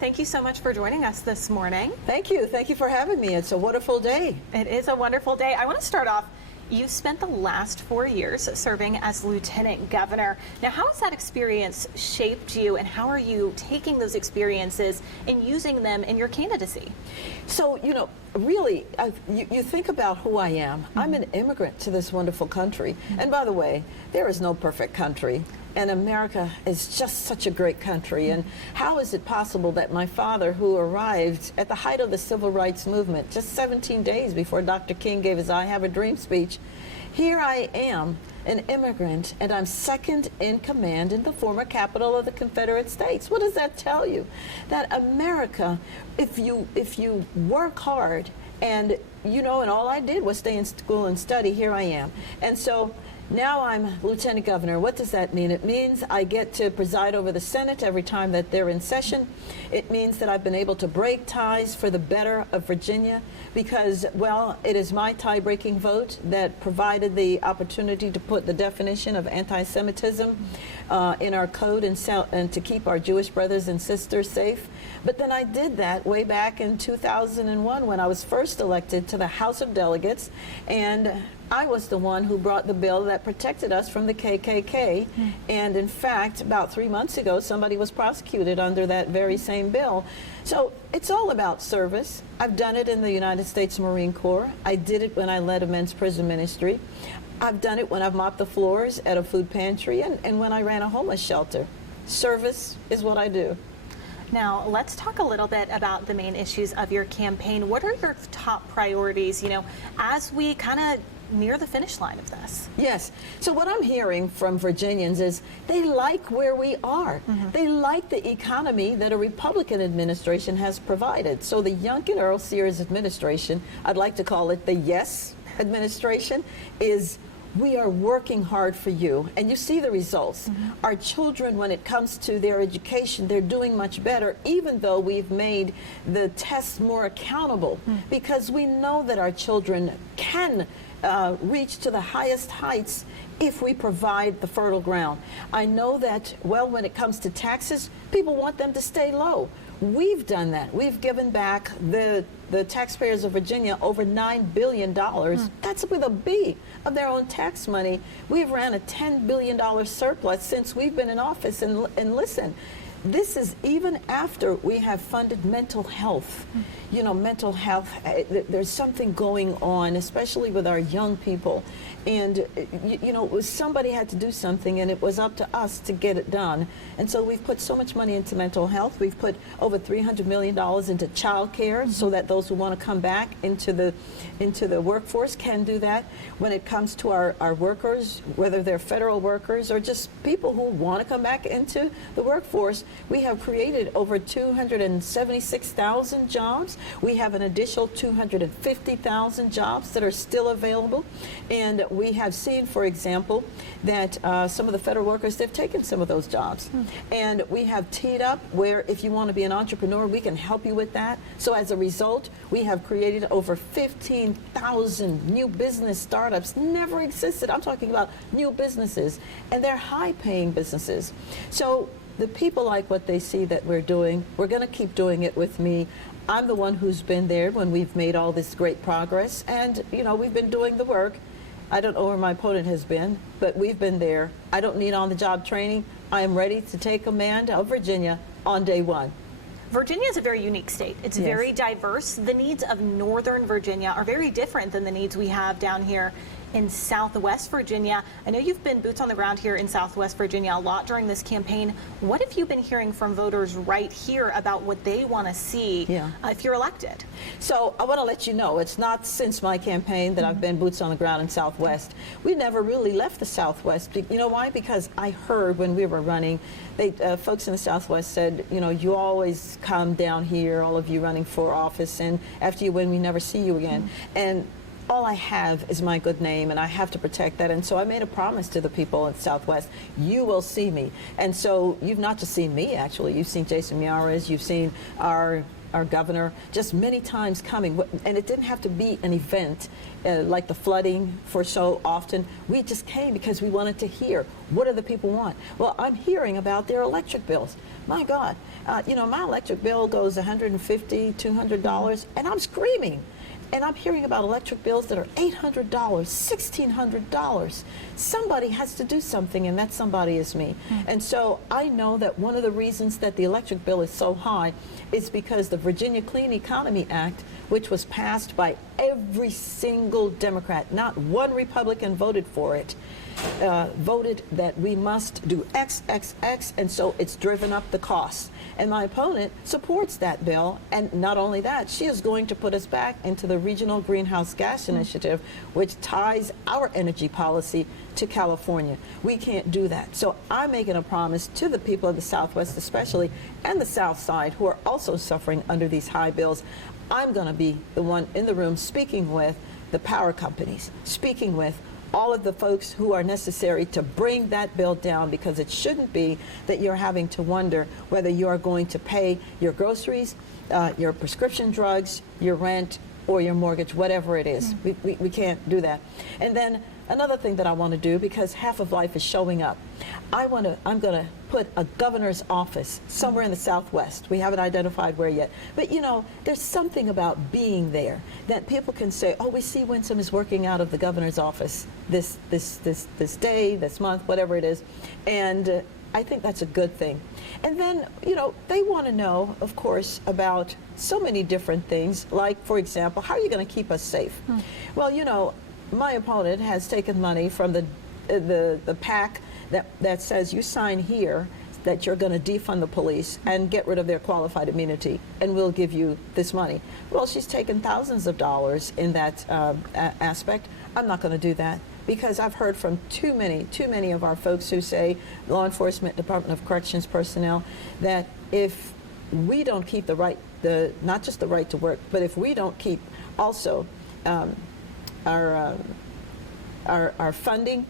thank you so much for joining us this morning. Thank you. Thank you for having me. It's a wonderful day. It is a wonderful day. I want to start off. You spent the last 4 years serving as lieutenant governor. Now, how has that experience shaped you, and how are you taking those experiences and using them in your candidacy? So, you know, really, you think about who I am. I'm an immigrant to this wonderful country. And by the way, there is no perfect country. And America is just such a great country. And how is it possible that my father, who arrived at the height of the civil rights movement, just 17 days before Dr. King gave his I Have a Dream speech, here I am, an immigrant, and I'm second in command in the former capital of the Confederate States. What does that tell you? That America, if you work hard, and you know, and all I did was stay in school and study, here I am. And so now I'm lieutenant governor. What does that mean? It means I get to preside over the Senate every time that they're in session. It means that I've been able to break ties for the better of Virginia because, well, it is my tie-breaking vote that provided the opportunity to put the definition of anti-Semitism in our code and to keep our Jewish brothers and sisters safe. But then I did that way back in 2001 when I was first elected to the House of Delegates, and I was the one who brought the bill that protected us from the KKK. And in fact, about 3 months ago, somebody was prosecuted under that very same bill. So it's all about service. I've done it in the United States Marine Corps. I did it when I led a men's prison ministry. I've done it when I've mopped the floors at a food pantry and when I ran a homeless shelter. Service is what I do. Now, let's talk a little bit about the main issues of your campaign. What are your top priorities, you know, as we kind of near the finish line of this? Yes. So what I'm hearing from Virginians is they like where we are. They like the economy that a Republican administration has provided. So the Winsome Earle-Sears administration, I'd like to call it the YES administration, is we are working hard for you, and you see the results. Our children, when it comes to their education, they're doing much better, even though we've made the tests more accountable, because we know that our children can reach to the highest heights if we provide the fertile ground. I know that, well, when it comes to taxes, people want them to stay low. We've done that. We've given back the taxpayers of Virginia over $9 billion. That's with a B of their own tax money. We've ran a $10 billion surplus since we've been in office. And listen, this is even after we have funded mental health. You know, mental health, there's something going on, especially with our young people. And, you know, somebody had to do something, and it was up to us to get it done. And so we've put so much money into mental health. We've put over $300 million into child care so that those who want to come back into the workforce can do that. When it comes to our workers, whether they're federal workers or just people who want to come back into the workforce, we have created over 276,000 jobs. We have an additional 250,000 jobs that are still available. And we have seen, for example, that some of the federal workers, they've taken some of those jobs. And we have teed up where if you want to be an entrepreneur, we can help you with that. So as a result, we have created over 15,000 new business startups. Never existed. I'm talking about new businesses, and they're high-paying businesses. So the people like what they see that we're doing. We're going to keep doing it with me. I'm the one who's been there when we've made all this great progress, and you know, we've been doing the work. I don't know where my opponent has been, but we've been there. I don't need on-the-job training. I am ready to take command of Virginia on day one. Virginia is a very unique state. It's very diverse. The needs of Northern Virginia are very different than the needs we have down here in Southwest Virginia. I know you've been boots on the ground here in Southwest Virginia a lot during this campaign. What have you been hearing from voters right here about what they want to see if you're elected? So I want to let you know, it's not since my campaign that I've been boots on the ground in Southwest. We never really left the Southwest. You know why? Because I heard when we were running, folks in the Southwest said, you know, you always come down here, all of you running for office, and after you win, we never see you again. And all I have is my good name, and I have to protect that. And so I made a promise to the people at Southwest, you will see me. And so you've not just seen me, actually. You've seen Jason Miyares, you've seen our our governor just many times coming, and it didn't have to be an event like the flooding for so often. We just came because we wanted to hear, what do the people want? Well, I'm hearing about their electric bills. My God, my electric bill goes $150, $200, and I'm screaming. And I'm hearing about electric bills that are $800, $1,600. Somebody has to do something, and that somebody is me. And so I know that one of the reasons that the electric bill is so high is because the Virginia Clean Economy Act, which was passed by every single Democrat, not one Republican voted for it, voted that we must do X, X, X, and so it's driven up the costs. And my opponent supports that bill, and not only that, she is going to put us back into the Regional Greenhouse Gas Initiative, which ties our energy policy to California. We can't do that. So I'm making a promise to the people of the Southwest especially, and the South Side, who are also suffering under these high bills. I'm going to be the one in the room speaking with the power companies, speaking with all of the folks who are necessary to bring that bill down, because it shouldn't be that you're having to wonder whether you are going to pay your groceries, your prescription drugs, your rent, or your mortgage, whatever it is. We can't do that. And then another thing that I want to do, because half of life is showing up, I'm going to put a governor's office somewhere in the Southwest. We haven't identified where yet. But there's something about being there that people can say, oh, we see Winsome is working out of the governor's office this day, this month, whatever it is. And I think that's a good thing. And then, they want to know, of course, about so many different things, like, for example, how are you going to keep us safe? Well, my opponent has taken money from the PAC that says you sign here that you're going to defund the police and get rid of their qualified immunity, and we'll give you this money. Well, she's taken thousands of dollars in that aspect. I'm not going to do that, because I've heard from too many of our folks who say, law enforcement, Department of Corrections personnel, that if we don't keep not just the right to work, but if we don't keep also our funding,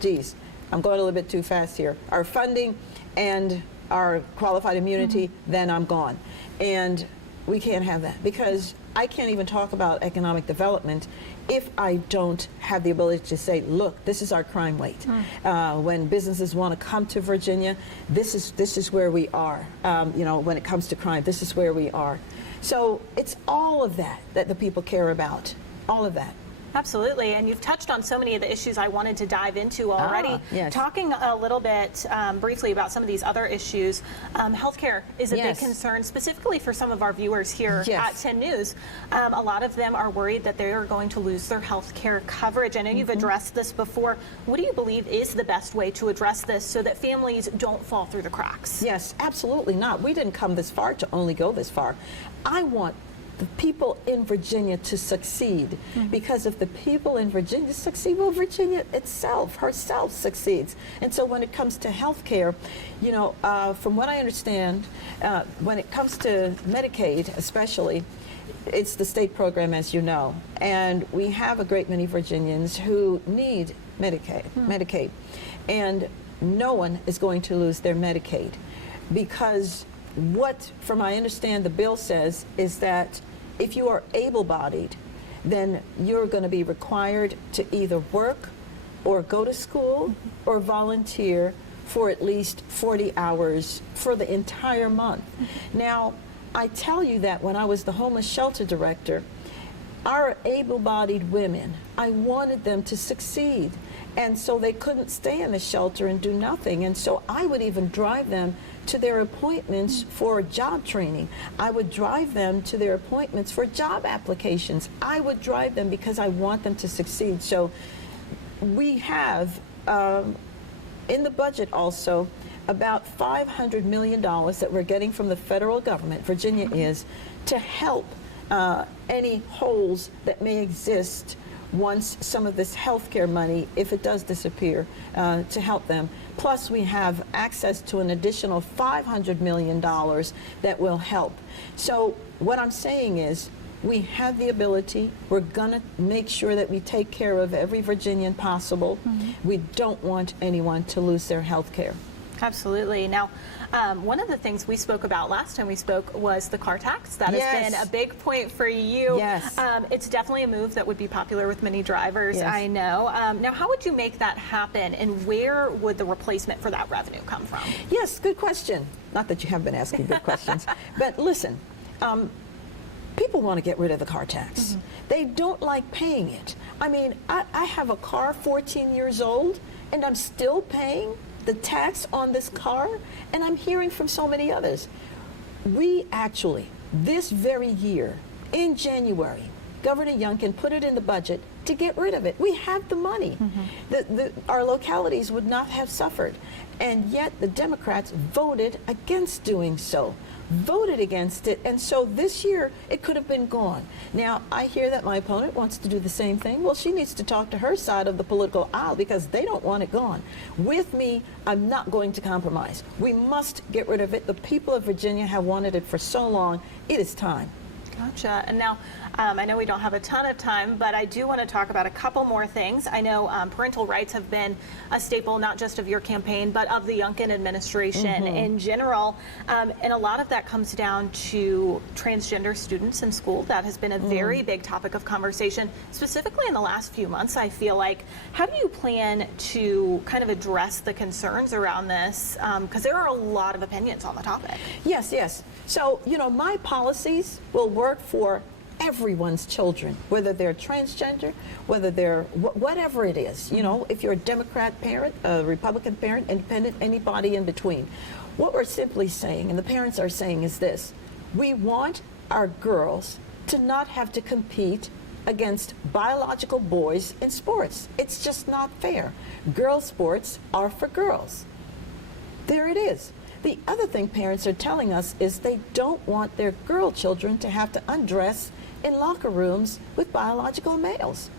geez, I'm going a little bit too fast here. Our funding and our qualified immunity, then I'm gone. And we can't have that, because I can't even talk about economic development if I don't have the ability to say, look, this is our crime rate. When businesses want to come to Virginia, this is where we are. When it comes to crime, this is where we are. So it's all of that the people care about, all of that. Absolutely, and you've touched on so many of the issues I wanted to dive into already. Yes. Talking a little bit briefly about some of these other issues, healthcare is a big concern, specifically for some of our viewers here at 10 News. A lot of them are worried that they are going to lose their healthcare coverage. I know you've addressed this before. What do you believe is the best way to address this so that families don't fall through the cracks? Yes, absolutely not. We didn't come this far to only go this far. I want the people in Virginia to succeed, because if the people in Virginia succeed, well, Virginia herself succeeds. And so when it comes to health care, from what I understand, when it comes to Medicaid especially, it's the state program, as you know, and we have a great many Virginians who need Medicaid, and no one is going to lose their Medicaid, because from I understand the bill says is that if you are able-bodied, then you're going to be required to either work or go to school or volunteer for at least 40 hours for the entire month. Now, I tell you that when I was the homeless shelter director, our able-bodied women, I wanted them to succeed. And so they couldn't stay in the shelter and do nothing. And so I would even drive them to their appointments for job training. I would drive them to their appointments for job applications. I would drive them because I want them to succeed. So we have, in the budget also, about $500 million that we're getting from the federal government, Virginia is, to help any holes that may exist once some of this health care money, if it does disappear, to help them. Plus, we have access to an additional $500 million that will help. So what I'm saying is, we have the ability. We're going to make sure that we take care of every Virginian possible. We don't want anyone to lose their health care. Absolutely. Now, one of the things we spoke about last time we spoke was the car tax. That Yes. has been a big point for you. Yes. It's definitely a move that would be popular with many drivers, Yes. I know. Now, how would you make that happen, and where would the replacement for that revenue come from? Yes, good question. Not that you have been asking good questions, but listen, people want to get rid of the car tax. They don't like paying it. I mean, I have a car 14 years old, and I'm still paying the tax on this car, and I'm hearing from so many others. We actually, this very year, in January, Governor Youngkin put it in the budget to get rid of it. We have the money. Our localities would not have suffered, and yet the Democrats voted against doing so. Voted against it, and so this year it could have been gone. Now, I hear that my opponent wants to do the same thing. Well, she needs to talk to her side of the political aisle because they don't want it gone. With me, I'm not going to compromise. We must get rid of it. The people of Virginia have wanted it for so long. It is time. Gotcha. And now, I know we don't have a ton of time, but I do want to talk about a couple more things. I know parental rights have been a staple not just of your campaign, but of the Youngkin administration in general. And a lot of that comes down to transgender students in school. That has been a very big topic of conversation, specifically in the last few months, I feel like. How do you plan to kind of address the concerns around this? Because there are a lot of opinions on the topic. Yes, yes. So, you know, my policies will work for everyone's children, whether they're transgender, whether they're whatever it is. You know, if you're a Democrat parent, a Republican parent, independent, anybody in between. What we're simply saying, and the parents are saying, is this: we want our girls to not have to compete against biological boys in sports. It's just not fair. Girl sports are for girls. There it is. The other thing parents are telling us is they don't want their girl children to have to undress in locker rooms with biological males.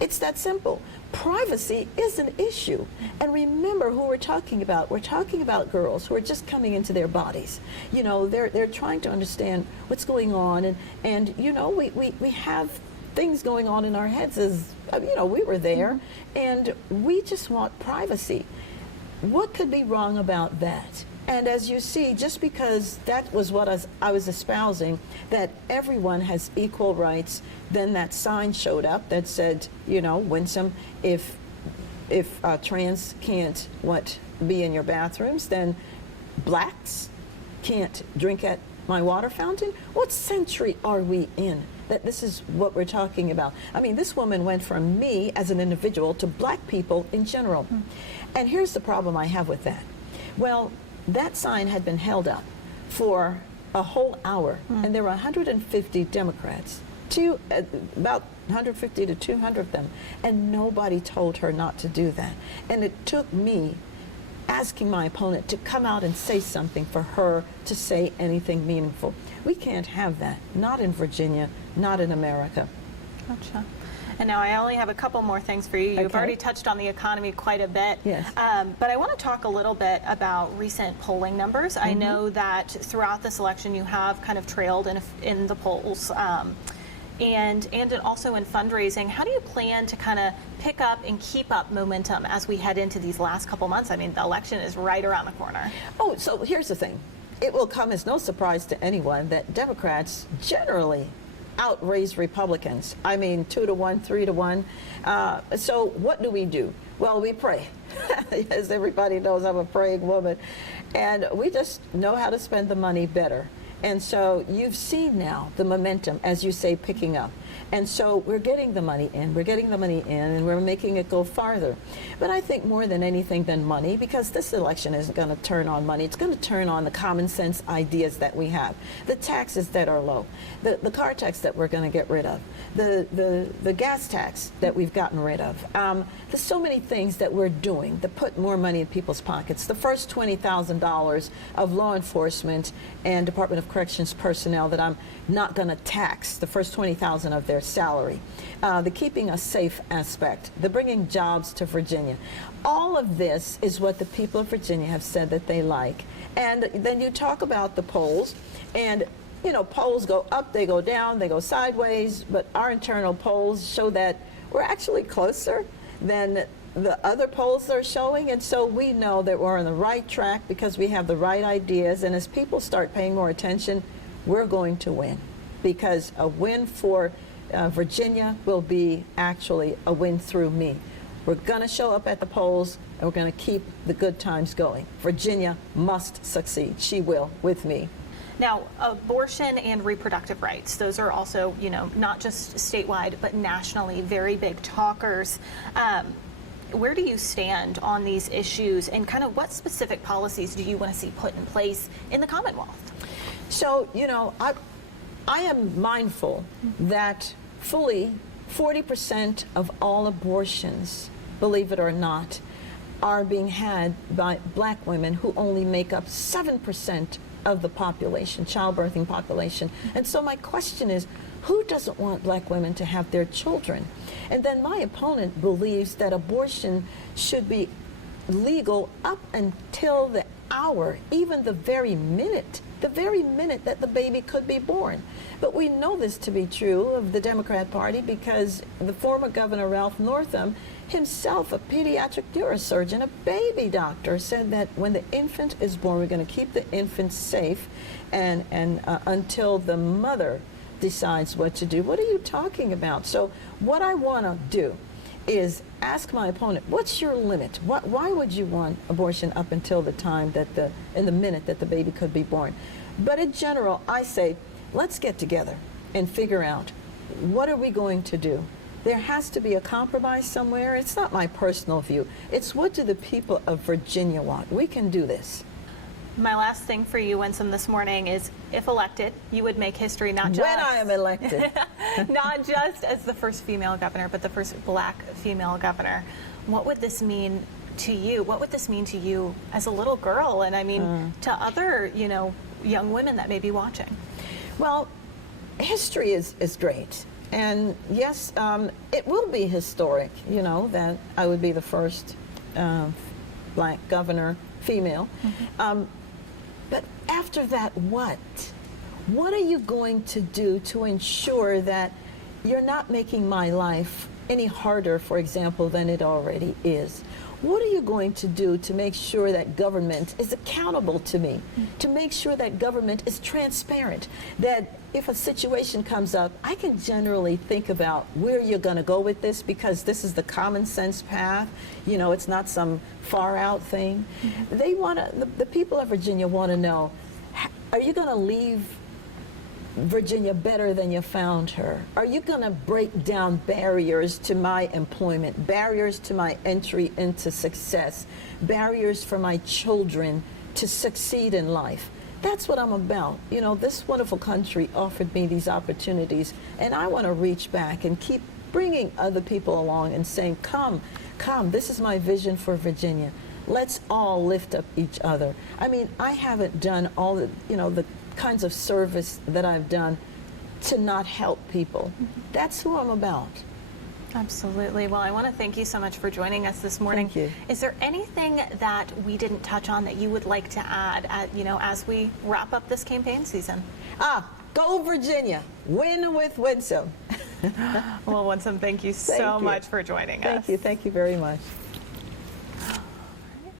It's that simple. Privacy is an issue. And remember who we're talking about. We're talking about girls who are just coming into their bodies. You know, they're trying to understand what's going on. And you know, we have things going on in our heads as, you know, we were there. And we just want privacy. What could be wrong about that? And as you see, just because that was what I was espousing, that everyone has equal rights, then that sign showed up that said, you know, Winsome, if trans can't be in your bathrooms, then blacks can't drink at my water fountain. What century are we in that this is what we're talking about? I mean, this woman went from me as an individual to black people in general. And here's the problem I have with that. Well, that sign had been held up for a whole hour, and there were 150 Democrats, about 150 to 200 of them, and nobody told her not to do that. And it took me asking my opponent to come out and say something for her to say anything meaningful. We can't have that, not in Virginia, not in America. Gotcha. And now I only have a couple more things for you. You've Okay. already touched on the economy quite a bit. Yes. But I want to talk a little bit about recent polling numbers. I know that throughout this election you have kind of trailed in the polls. And also in fundraising. How do you plan to kind of pick up and keep up momentum as we head into these last couple months? I mean, the election is right around the corner. Oh, so here's the thing. It will come as no surprise to anyone that Democrats generally outraise Republicans. I mean, 2 to 1, 3 to 1. So what do? Well, we pray. As everybody knows, I'm a praying woman. And we just know how to spend the money better. And so you've seen now the momentum, as you say, picking up. And so we're getting the money in, and we're making it go farther. But I think more than anything than money, because this election isn't going to turn on money, it's going to turn on the common sense ideas that we have, the taxes that are low, the car tax that we're going to get rid of, the gas tax that we've gotten rid of. There's so many things that we're doing that put more money in people's pockets. The first $20,000 of law enforcement and Department of Corrections personnel that I'm not going to tax, the first $20,000 of their salary, the keeping us safe aspect, the bringing jobs to Virginia. All of this is what the people of Virginia have said that they like. And then you talk about the polls, and you know, polls go up, they go down, they go sideways, but our internal polls show that we're actually closer than the other polls are showing, and so we know that we're on the right track because we have the right ideas, and as people start paying more attention, we're going to win, because a win for Virginia will be actually a win through me. We're going to show up at the polls, and we're going to keep the good times going. Virginia must succeed. She will, with me. Now, abortion and reproductive rights, those are also, you know, not just statewide, but nationally, very big talkers. Where do you stand on these issues, and kind of what specific policies do you want to see put in place in the Commonwealth? So, you know, I am mindful that fully 40% of all abortions, believe it or not, are being had by black women who only make up 7% of the population, childbirthing population. And so my question is, who doesn't want black women to have their children? And then my opponent believes that abortion should be legal up until the hour, even the very minute that the baby could be born. But we know this to be true of the Democrat Party because the former Governor Ralph Northam, himself a pediatric neurosurgeon, a baby doctor, said that when the infant is born, we're going to keep the infant safe and until the mother decides what to do. What are you talking about? So what I want to do is ask my opponent, what's your limit? Why would you want abortion up until the time that in the minute that the baby could be born? But in general, I say, let's get together and figure out, what are we going to do? There has to be a compromise somewhere. It's not my personal view. It's what do the people of Virginia want? We can do this. My last thing for you, Winsome, this morning is, if elected, you would make history not just when I am elected, not just as the first female governor, but the first black female governor. What would this mean to you? What would this mean to you as a little girl, and I mean to other, you know, young women that may be watching? Well, history is great, and yes, it will be historic. You know that I would be the first black governor, female. But after that, what? What are you going to do to ensure that you're not making my life any harder, for example, than it already is? What are you going to do to make sure that government is accountable to me, to make sure that government is transparent, that if a situation comes up, I can generally think about where you're going to go with this, because this is the common sense path. You know, it's not some far out thing. They want to, the people of Virginia want to know, are you going to leave Virginia better than you found her? Are you going to break down barriers to my employment, barriers to my entry into success, barriers for my children to succeed in life? That's what I'm about. You know, this wonderful country offered me these opportunities, and I want to reach back and keep bringing other people along and saying, come, this is my vision for Virginia. Let's all lift up each other. I mean, I haven't done all the, you know, the kinds of service that I've done to not help people. That's who I'm about. Absolutely. Well, I want to thank you so much for joining us this morning. Thank you. Is there anything that we didn't touch on that you would like to add, you know, as we wrap up this campaign season? Go Virginia. Win with Winsome. Well, Winsome, thank you so much for joining us. Thank you very much.